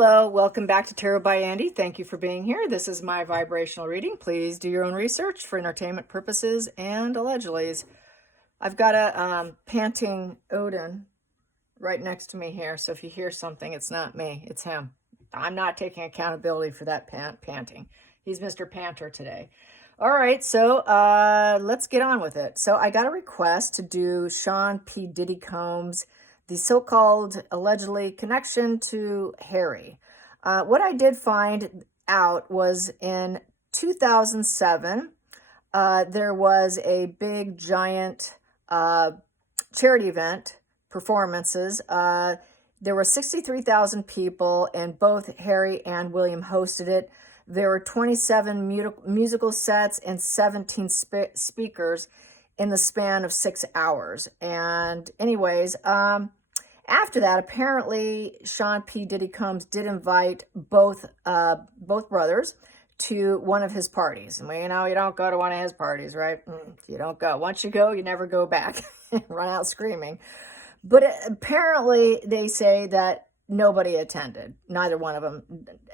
Hello, welcome back to Tarot by Andy. Thank you for being here. This is my vibrational reading. Please do your own research for entertainment purposes and allegedly. I've got a panting Odin right next to me here, so if you hear something, it's not me, it's him. I'm not taking accountability for that panting. He's Mr. Panter today. All right, so let's get on with it. So I got a request to do Sean P.Diddy Combs' the so-called allegedly connection to Harry. What I did find out was in 2007, there was a big, giant charity event, performances. There were 63,000 people, and both Harry and William hosted it. There were 27 musical sets and 17 speakers in the span of 6 hours. And anyways, after that, apparently, Sean P. Diddy Combs did invite both brothers to one of his parties. And you know, you don't go to one of his parties, right? You don't go. Once you go, you never go back. Run out screaming. But apparently, they say that nobody attended. Neither one of them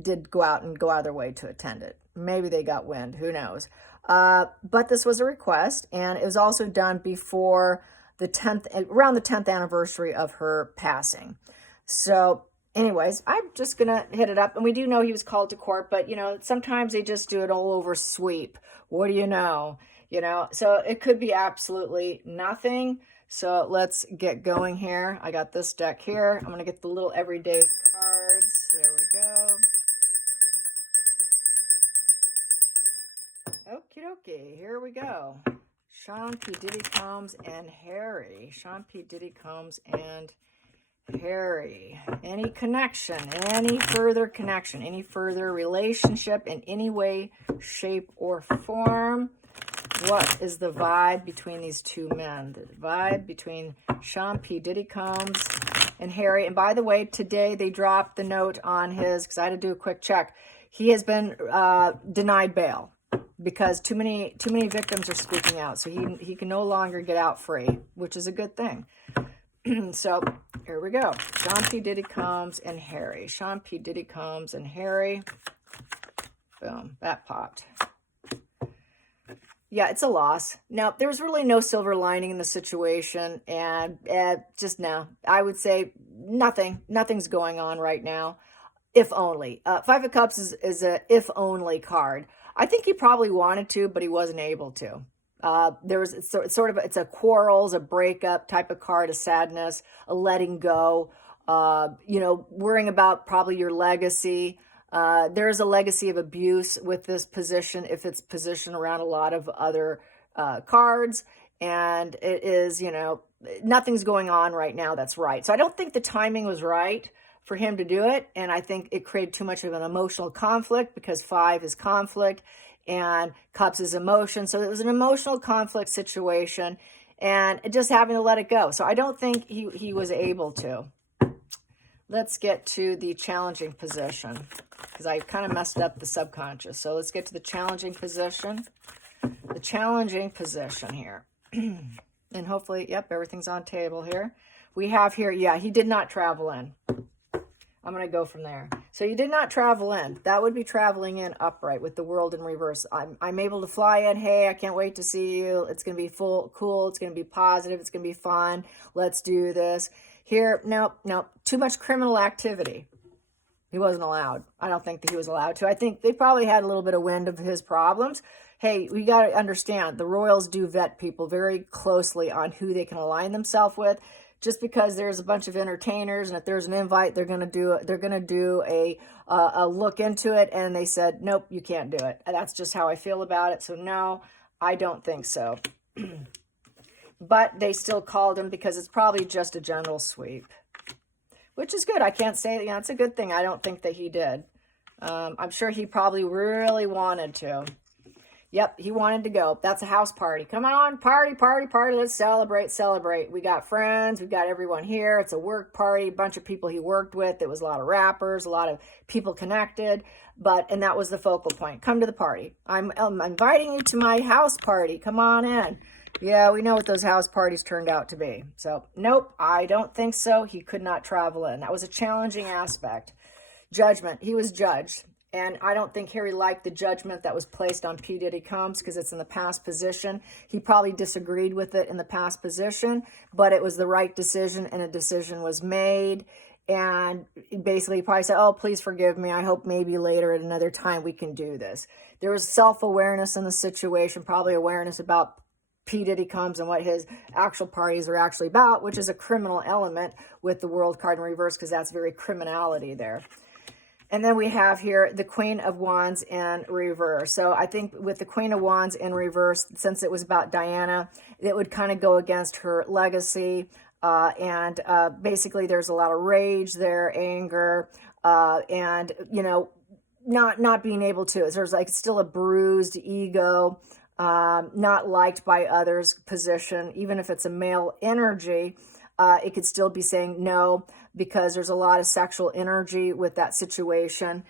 did go out of their way to attend it. Maybe they got wind. Who knows? But this was a request, and it was also done before around the 10th anniversary of her passing. So anyways, I'm just going to hit it up. And we do know he was called to court, but you know, sometimes they just do it all over sweep. What do you know? You know, so it could be absolutely nothing. So let's get going here. I got this deck here. I'm going to get the little everyday cards. There we go. Okie dokie. Here we go. Sean P. Diddy Combs and Harry. Sean P. Diddy Combs and Harry. Any connection, any further connection, any further relationship in any way, shape, or form? What is the vibe between these two men? The vibe between Sean P. Diddy Combs and Harry. And by the way, today they dropped the note on his, because I had to do a quick check. He has been denied bail, because too many victims are speaking out. So he can no longer get out free, which is a good thing. So here we go. Sean P. Diddy Combs and Harry. Sean P. Diddy Combs and Harry. Boom, that popped. Yeah, it's a loss. Now, there was really no silver lining in the situation, and just now, I would say nothing's going on right now, if only. Five of Cups is a if only card. I think he probably wanted to, but he wasn't able to. It's a quarrels, a breakup type of card, a sadness, a letting go, you know, worrying about probably your legacy. There's a legacy of abuse with this position, if it's positioned around a lot of other cards. And it is, you know, nothing's going on right now that's right. So I don't think the timing was right for him to do it. And I think it created too much of an emotional conflict, because 5 is conflict and Cups is emotion. So it was an emotional conflict situation, and just having to let it go. So I don't think he was able to. Let's get to the challenging position, because I kind of messed up the subconscious. So let's get to the challenging position. The challenging position here. And hopefully, yep, everything's on table here. We have here, yeah, he did not travel in. I'm going to go from there. So you did not travel in. That would be traveling in upright with the world in reverse. I'm able to fly in. Hey, I can't wait to see you. It's going to be cool. It's going to be positive. It's going to be fun. Let's do this. Here, no, too much criminal activity. He wasn't allowed. I don't think that he was allowed to. I think they probably had a little bit of wind of his problems. Hey, we got to understand, the royals do vet people very closely on who they can align themselves with. Just because there's a bunch of entertainers, and if there's an invite, they're gonna do a look into it, and they said, nope, you can't do it. And that's just how I feel about it. So no, I don't think so. But they still called him, because it's probably just a general sweep, which is good. I can't say, you know, it's a good thing. I don't think that he did. I'm sure he probably really wanted to. Yep, he wanted to go. That's a house party. Come on, party. Let's celebrate. We got friends. We got everyone here. It's a work party. A bunch of people he worked with. It was a lot of rappers, a lot of people connected. And that was the focal point. Come to the party. I'm inviting you to my house party. Come on in. Yeah, we know what those house parties turned out to be. So, nope, I don't think so. He could not travel in. That was a challenging aspect. Judgment. He was judged. And I don't think Harry liked the judgment that was placed on P. Diddy Combs because it's in the past position. He probably disagreed with it in the past position, but it was the right decision and a decision was made. And basically, he probably said, oh, please forgive me. I hope maybe later at another time we can do this. There was self-awareness in the situation, probably awareness about P. Diddy Combs and what his actual parties are actually about, which is a criminal element with the world card in reverse because that's very criminality there. And then we have here the Queen of Wands in reverse. So I think with the Queen of Wands in reverse, since it was about Diana, it would kind of go against her legacy. And basically there's a lot of rage there, anger, and, you know, not being able to. There's like still a bruised ego, not liked by others position, even if it's a male energy. It could still be saying no because there's a lot of sexual energy with that situation.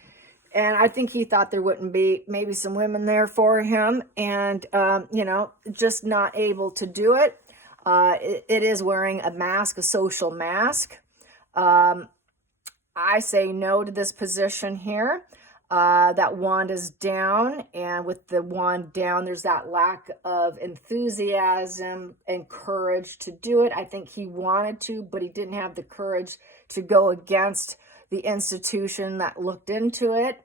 And I think he thought there wouldn't be maybe some women there for him and, you know, just not able to do it. It is wearing a mask, a social mask. I say no to this position here. That wand is down, and with the wand down, there's that lack of enthusiasm and courage to do it. I think he wanted to, but he didn't have the courage to go against the institution that looked into it.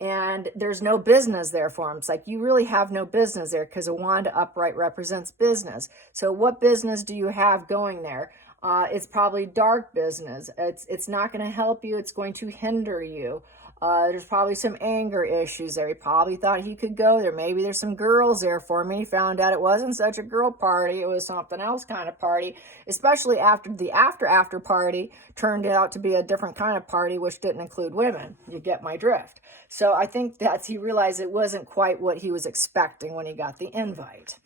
And there's no business there for him. It's like, you really have no business there because a wand upright represents business. So what business do you have going there? It's probably dark business. It's not going to help you. It's going to hinder you. There's probably some anger issues there. He probably thought he could go there. Maybe there's some girls there for me. He found out it wasn't such a girl party. It was something else kind of party, especially after the after party turned out to be a different kind of party, which didn't include women. You get my drift. So I think that he realized it wasn't quite what he was expecting when he got the invite.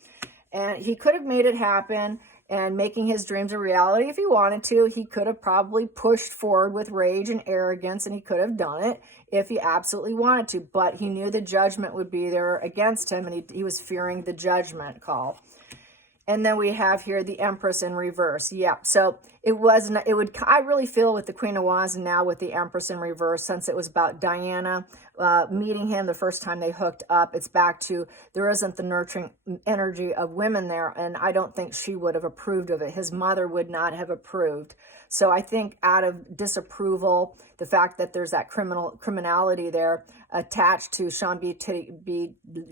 And he could have made it happen and making his dreams a reality if he wanted to. He could have probably pushed forward with rage and arrogance, and he could have done it if he absolutely wanted to. But he knew the judgment would be there against him, and he was fearing the judgment call. And then we have here the Empress in reverse. Yeah, so I really feel with the Queen of Wands and now with the Empress in reverse, since it was about Diana meeting him the first time they hooked up, it's back to there isn't the nurturing energy of women there, and I don't think she would have approved of it. His mother would not have approved. So I think out of disapproval, the fact that there's that criminality there attached to Sean B.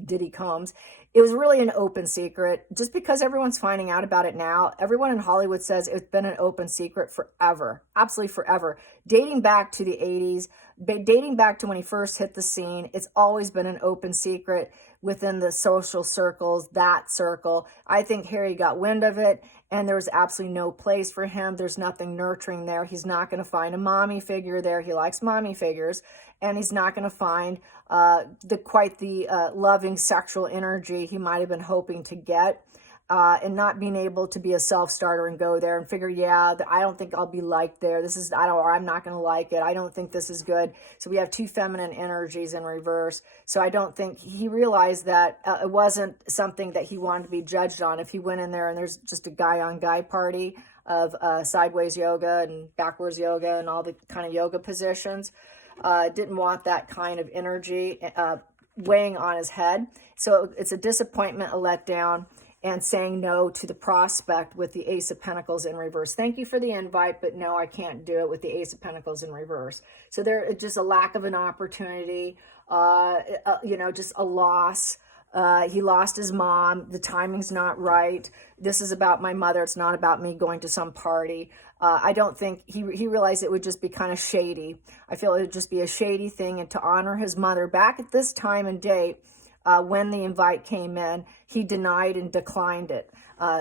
Diddy Combs, it was really an open secret. Just because everyone's finding out about it now, everyone in Hollywood says it's been an open secret forever, absolutely forever. Dating back to the 80s, dating back to when he first hit the scene, it's always been an open secret within the social circles, that circle. I think Harry got wind of it, and there was absolutely no place for him. There's nothing nurturing there. He's not going to find a mommy figure there. He likes mommy figures, and he's not going to find the loving sexual energy he might have been hoping to get. And not being able to be a self-starter and go there and figure, I don't think I'll be liked there. I'm not going to like it. I don't think this is good. So we have two feminine energies in reverse. So I don't think he realized that it wasn't something that he wanted to be judged on. If he went in there and there's just a guy-on-guy party of sideways yoga and backwards yoga and all the kind of yoga positions, didn't want that kind of energy weighing on his head. So it's a disappointment, a letdown, and saying no to the prospect with the Ace of Pentacles in reverse. Thank you for the invite, but no, I can't do it with the Ace of Pentacles in reverse. So there just a lack of an opportunity, just a loss. He lost his mom. The timing's not right. This is about my mother. It's not about me going to some party. I don't think he realized it would just be kind of shady. I feel it would just be a shady thing, and to honor his mother back at this time and date, when the invite came in, he denied and declined it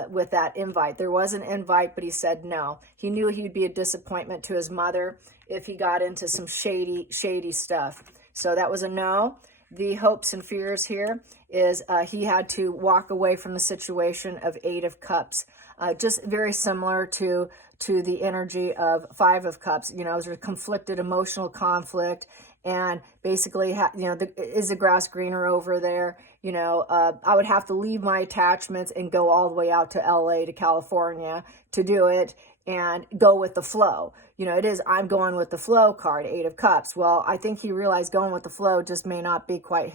with that invite. There was an invite, but he said no. He knew he'd be a disappointment to his mother if he got into some shady stuff. So that was a no. The hopes and fears here is he had to walk away from the situation of Eight of Cups. Just very similar to the energy of Five of Cups. There's a conflicted emotional conflict. And basically, is the grass greener over there? I would have to leave my attachments and go all the way out to LA, to California to do it and go with the flow. it is I'm going with the flow card, 8 of Cups. Well, I think he realized going with the flow just may not be quite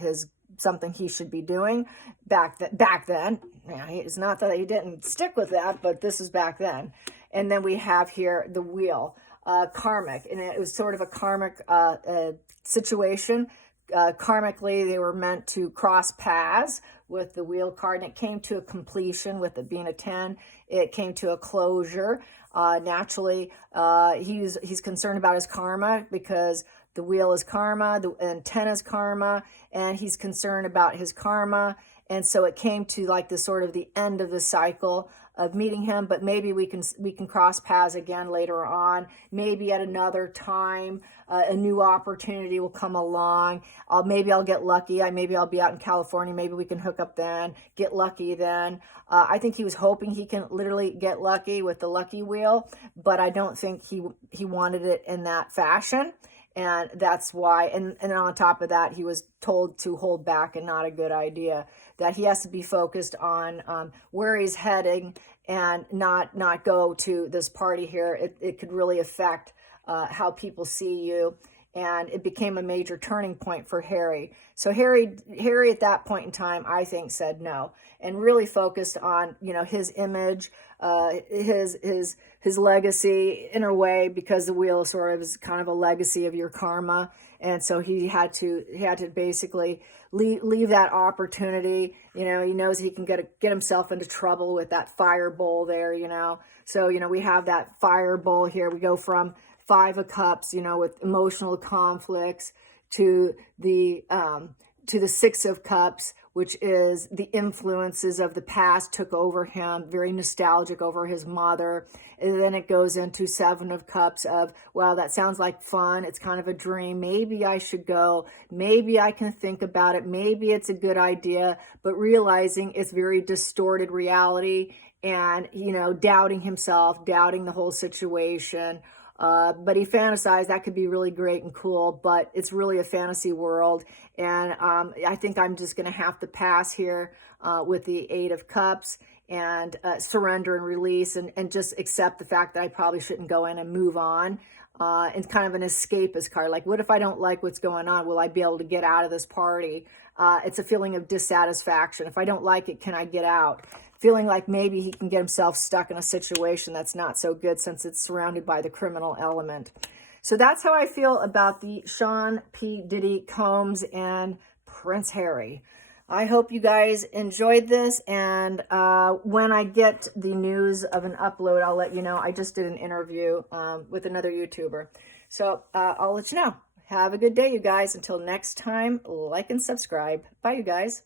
something he should be doing back then. Yeah, it's not that he didn't stick with that, but this is back then. And then we have here the wheel, karmic, and it was sort of a karmic situation. Karmically, they were meant to cross paths with the wheel card, and it came to a completion with it being a 10. It came to a closure. Naturally, he's concerned about his karma because the wheel is karma, and 10 is karma, and he's concerned about his karma. And so it came to like the sort of the end of the cycle of meeting him, but maybe we can cross paths again later on. Maybe at another time, a new opportunity will come along. Maybe I'll get lucky. Maybe I'll be out in California. Maybe we can hook up then, get lucky then. I think he was hoping he can literally get lucky with the lucky wheel, but I don't think he wanted it in that fashion. And that's why, and on top of that, he was told to hold back, and not a good idea, that he has to be focused on where he's heading and not go to this party here. It could really affect how people see you. And it became a major turning point for Harry. So Harry at that point in time, I think, said no, and really focused on, his image, his legacy in a way, because the wheel sort of is kind of a legacy of your karma. And so he had to basically leave that opportunity. He knows he can get himself into trouble with that fire bowl there, So, we have that fire bowl here. We go from 5 of Cups, with emotional conflicts, to the 6 of Cups, which is the influences of the past took over him, very nostalgic over his mother. And then it goes into 7 of Cups of, well, that sounds like fun. It's kind of a dream. Maybe I should go. Maybe I can think about it. Maybe it's a good idea, but realizing it's very distorted reality, and, doubting himself, doubting the whole situation. But he fantasized that could be really great and cool, but it's really a fantasy world. And I think I'm just going to have to pass here with the 8 of Cups, and surrender and release, and just accept the fact that I probably shouldn't go in and move on. And kind of an escapist card. Like, what if I don't like what's going on? Will I be able to get out of this party? It's a feeling of dissatisfaction. If I don't like it, can I get out? Feeling like maybe he can get himself stuck in a situation that's not so good, since it's surrounded by the criminal element. So that's how I feel about the Sean P. Diddy, Combs, and Prince Harry. I hope you guys enjoyed this, and when I get the news of an upload, I'll let you know. I just did an interview with another YouTuber, so I'll let you know. Have a good day, you guys. Until next time, like and subscribe. Bye, you guys.